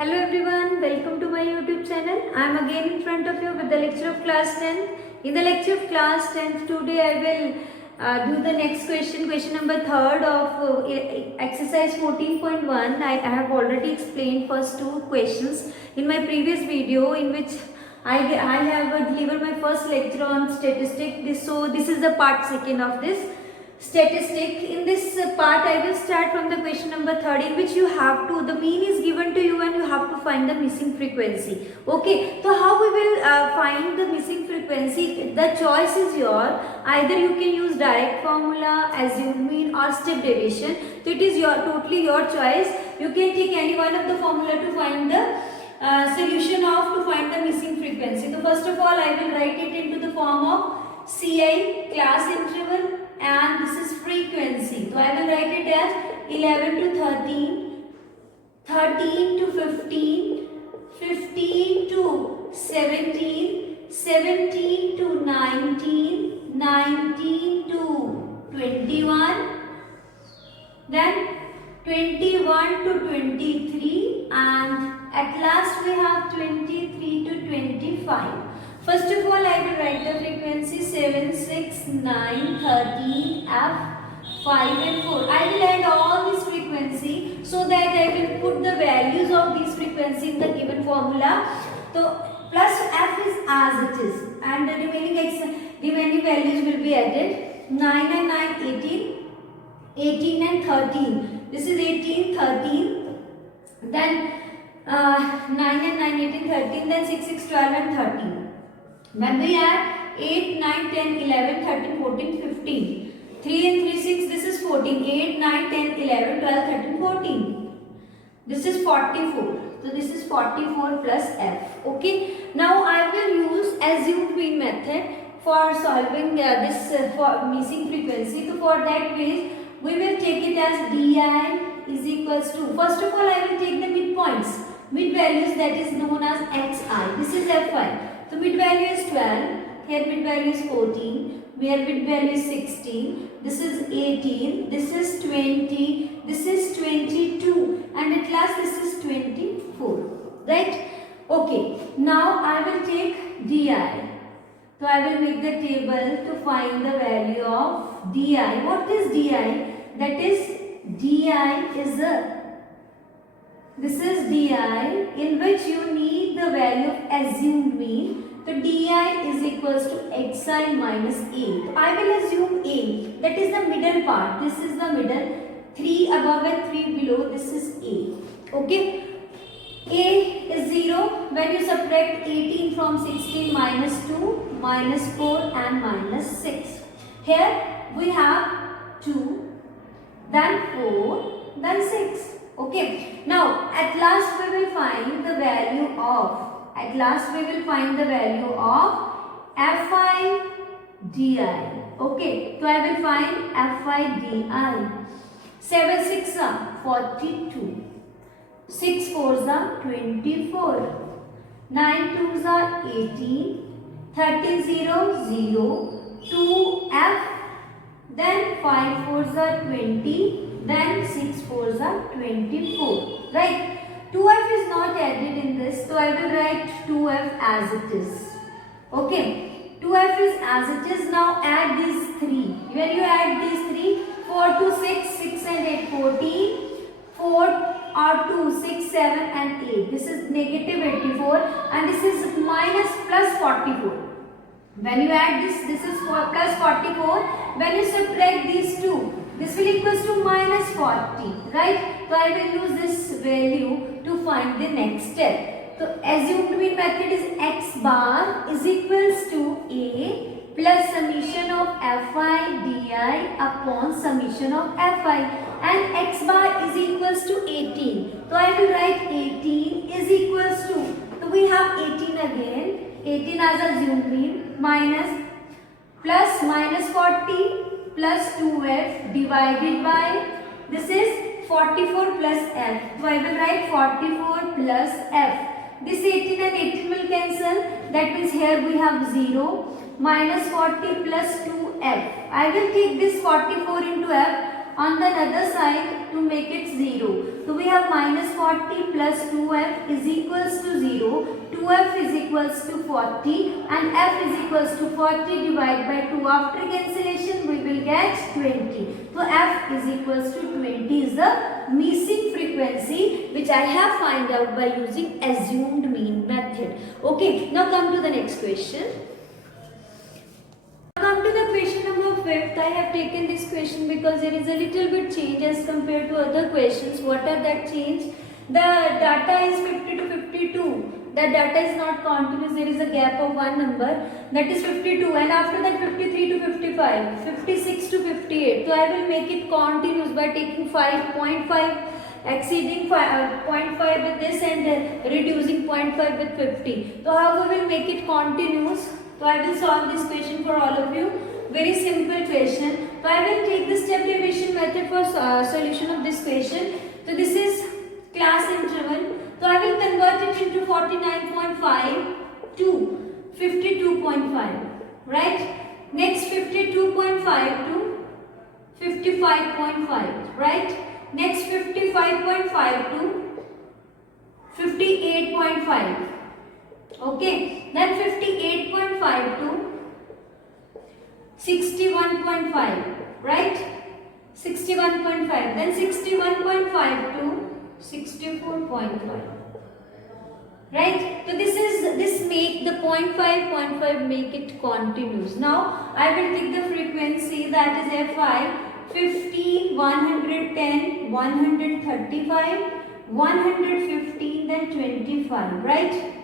Hello everyone, welcome to my YouTube channel. I am again in front of you with the lecture of class 10th. In the lecture of class 10th, today I will do the next question number 3rd of exercise 14.1. I have already explained first two questions in my previous video, in which I have delivered my first lecture on statistics. So this is the part 2nd of this statistic. In this part I will start from the question number 3rd, in which you have to, the mean is given to you and you have to find the missing frequency. Okay, so how we will find the missing frequency? The choice is your, either you can use direct formula, assumed mean or step deviation. So it is your totally your choice. You can take any one of the formula to find the solution of, to find the missing frequency. So first of all I will write it into the form of CI, class interval, and this is frequency. So I will write it as 11 to 13, 13 to 15, 15 to 17, 17 to 19, 19 to 21, then 21 to 23, and at last we have 23 to 25. First of all, I will write the frequency 7, 6, 9, 13, F, 5 and 4. I will add all this frequency so that I will put the values of these frequency in the given formula. So plus F is as it is, and the remaining values will be added. 9 and 9, 18, 18 and 13. This is 18, 13. Then 9 and 9, 18, 13. Then 6, 6, 12 and 13. When we add 8, 9, 10, 11, 13, 14, 15. 3 and 3, 6, this is 14. 8, 9, 10, 11, 12, 13, 14. This is 44. So this is 44 plus F. Okay. Now I will use assumed mean method for solving this for missing frequency. So for that way, we will take it as DI is equals to, first of all I will take the midpoints. Mid values, that is known as XI. This is Fi. So mid value is 12, here mid value is 14, here mid value is 16, this is 18, this is 20, this is 22, and at last this is 24, right? Okay, now I will take DI. So I will make the table to find the value of DI. What is DI? That is, DI is this is DI, in which you need the value of assumed mean. So DI is equals to XI minus A. So I will assume A, that is the middle part. This is the middle. 3 above and 3 below, this is A. Okay. A is 0 when you subtract 18 from 16, minus 2, minus 4 and minus 6. Here we have 2, then 4, then 6. Okay. Now at last we will find the value of, Fi Di. Okay. So I will find Fi Di. 7 6 are 42. 6 4s are 24. 9 2s are 18. 13 0 0. 2 F. Then 5 4s are 20. Then 6 4s are 24. Right? 2F is not added in this. So I will write 2F as it is. Okay. 2F is as it is. Now add these 3. When you add these 3, 4 to 6, 6 and 8, 14. 4 or 2, 6, 7 and 8. This is negative 84 and this is minus plus 44. When you add this, this is plus 44. When you subtract these two, this will equals to minus 40, right? So I will use this value to find the next step. So assumed mean method is X bar is equals to A plus summation of Fi Di upon summation of Fi, and X bar is equals to 18. So I will write 18 is equals to, so we have 18 again, 18 as assumed mean, minus plus minus 40 plus 2F divided by, this is 44 plus F. So I will write 44 plus F. This 18 and 18 will cancel. That means here we have 0. Minus 40 plus 2F. I will take this 44 into F. on the other side to make it 0. So we have minus 40 plus 2f is equals to 0. 2f is equals to 40 and f is equals to 40 divided by 2. After cancellation we will get 20. So f is equals to 20 is the missing frequency which I have find out by using assumed mean method. Okay, now come to the next question. Come to the question number 5th. I have taken this question because there is a little bit change as compared to other questions. What are that change? The data is 50 to 52. The data is not continuous. There is a gap of one number, that is 52, and after that 53 to 55, 56 to 58. So I will make it continuous by taking 5.5, exceeding 0.5 with this and reducing 0.5 with 50. So how we will make it continuous? So I will solve this question for all of you. Very simple question. So I will take the step deviation method for solution of this question. So this is class interval. So I will convert it into 49.5 to 52.5. Right? Next 52.5 to 55.5. Right? Next 55.5 to 58.5. Okay, then 58.5 to 61.5, right? 61.5, then 61.5 to 64.5, right? So this make the 0.5 make it continuous. Now I will take the frequency, that is Fi, 50, 110, 135, 115, then 25, right?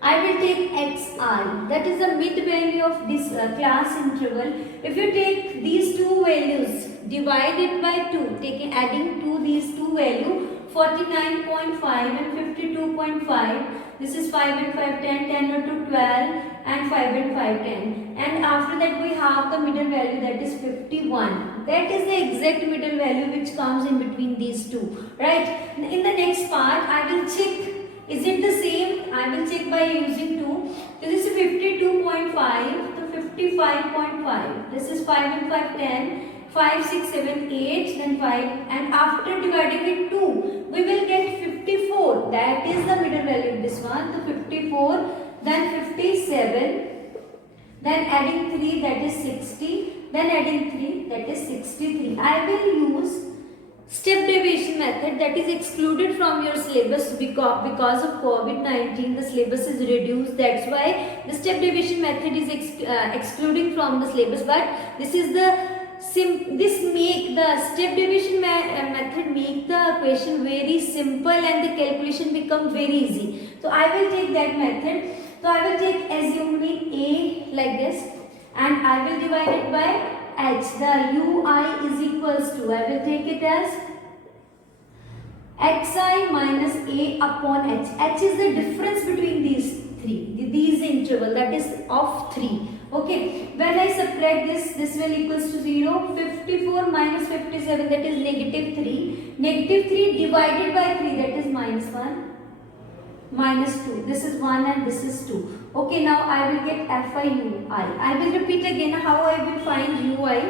I will take xi, that is the mid value of this class interval. If you take these two values, divide it by 2, adding to these two values, 49.5 and 52.5, this is 5 and 5, 10, 10 or 2, 12, and 5 and 5, 10. And after that we have the middle value, that is 51. That is the exact middle value which comes in between these two, right? In the next part, I will check. Is it the same? I will check by using 2. So this is 52.5 to 55.5. This is 5 and 5, 10. 5, 6, 7, 8, then 5. And after dividing it 2, we will get 54. That is the middle value of this one. So 54, then 57. Then adding 3, that is 60. Then adding 3, that is 63. I will use step deviation method, that is excluded from your syllabus because of COVID-19. The syllabus is reduced, that's why the step deviation method is excluding from the syllabus. But this is make the step deviation method make the question very simple and the calculation become very easy. So I will take that method. So I will take assumed mean A like this, and I will divide it by h. The ui is equals to, I will take it as xi minus a upon h. H is the difference between these interval, that is of 3. Okay, when I subtract this will equals to 0. 54 minus 57, that is negative 3. Negative 3 divided by 3, that is minus 1. Minus 2, this is 1 and this is 2. Okay, now I will get FIUI. I will repeat again how I will find UI.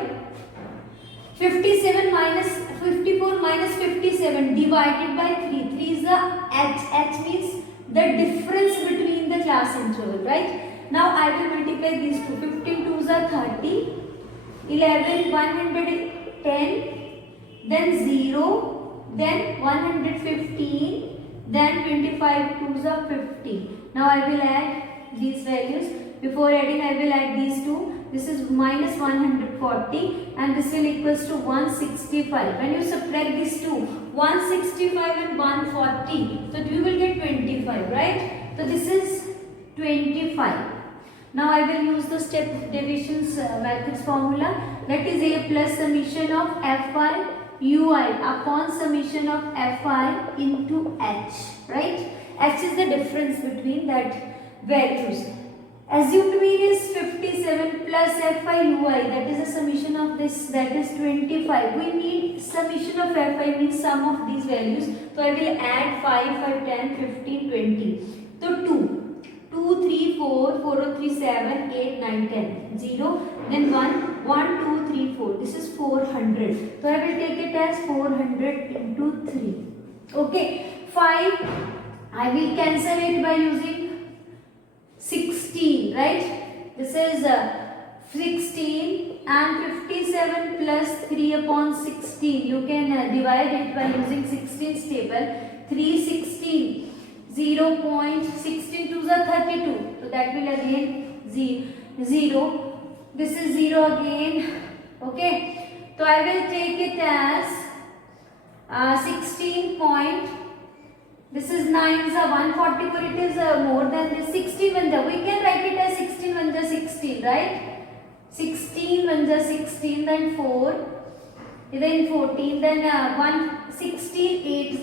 57 minus 54 minus 57 divided by 3. 3 is the h. H means the difference between the class interval, right? Now I will multiply these two. 15 2s are 30. 11 110. Then 0. Then 115. Then 25 2s are 50. Now I will add these values. Before adding, I will add these two. This is minus 140 and this will equals to 165. When you subtract these two, 165 and 140, so you will get 25, right? So this is 25. Now I will use the step deviations methods formula, that is A plus summation of Fi ui upon summation of Fi into h, right? H is the difference between that values. Assumed mean is 57 plus Fi ui, that is the summation of this, that is 25. We need summation of Fi means sum of these values. So I will add 5, 5, 10, 15, 20. So 2 2, 3, 4, 4 on 3, 7, 8, 9, 10, 0, then 1, 1, 2, 3, 4. This is 400. So I will take it as 400 into 3. Okay. 5, I will cancel it by using 16, right? This is 16 and 57 plus 3 upon 16. You can divide it by using 16's table. 316. 0.16 to the 32, so that will again 0. This is 0 again. Okay, so I will take it as 16 point. This is 9 is 144. It is more than this. 16 vanja. We can write it as 16 vanja 16, right? 16 vanja 16, then 4, then 14, then 16 8 is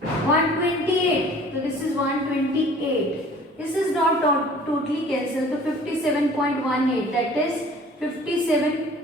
128. So this is 128. This is not totally cancelled. So 57.18. That is 57.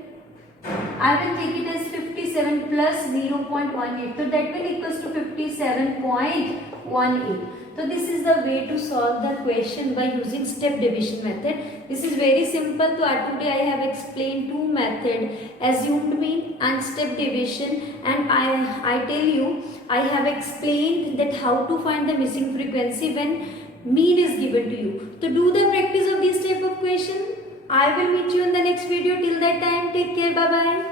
I will take it as 57 plus 0.18. So that will equals to 57.18. So this is the way to solve the question by using step division method. This is very simple. So today I have explained two methods, assumed mean and step division, and I tell you I have explained that how to find the missing frequency when mean is given to you. To do the practice of this type of question, I will meet you in the next video. Till that time, take care. Bye bye.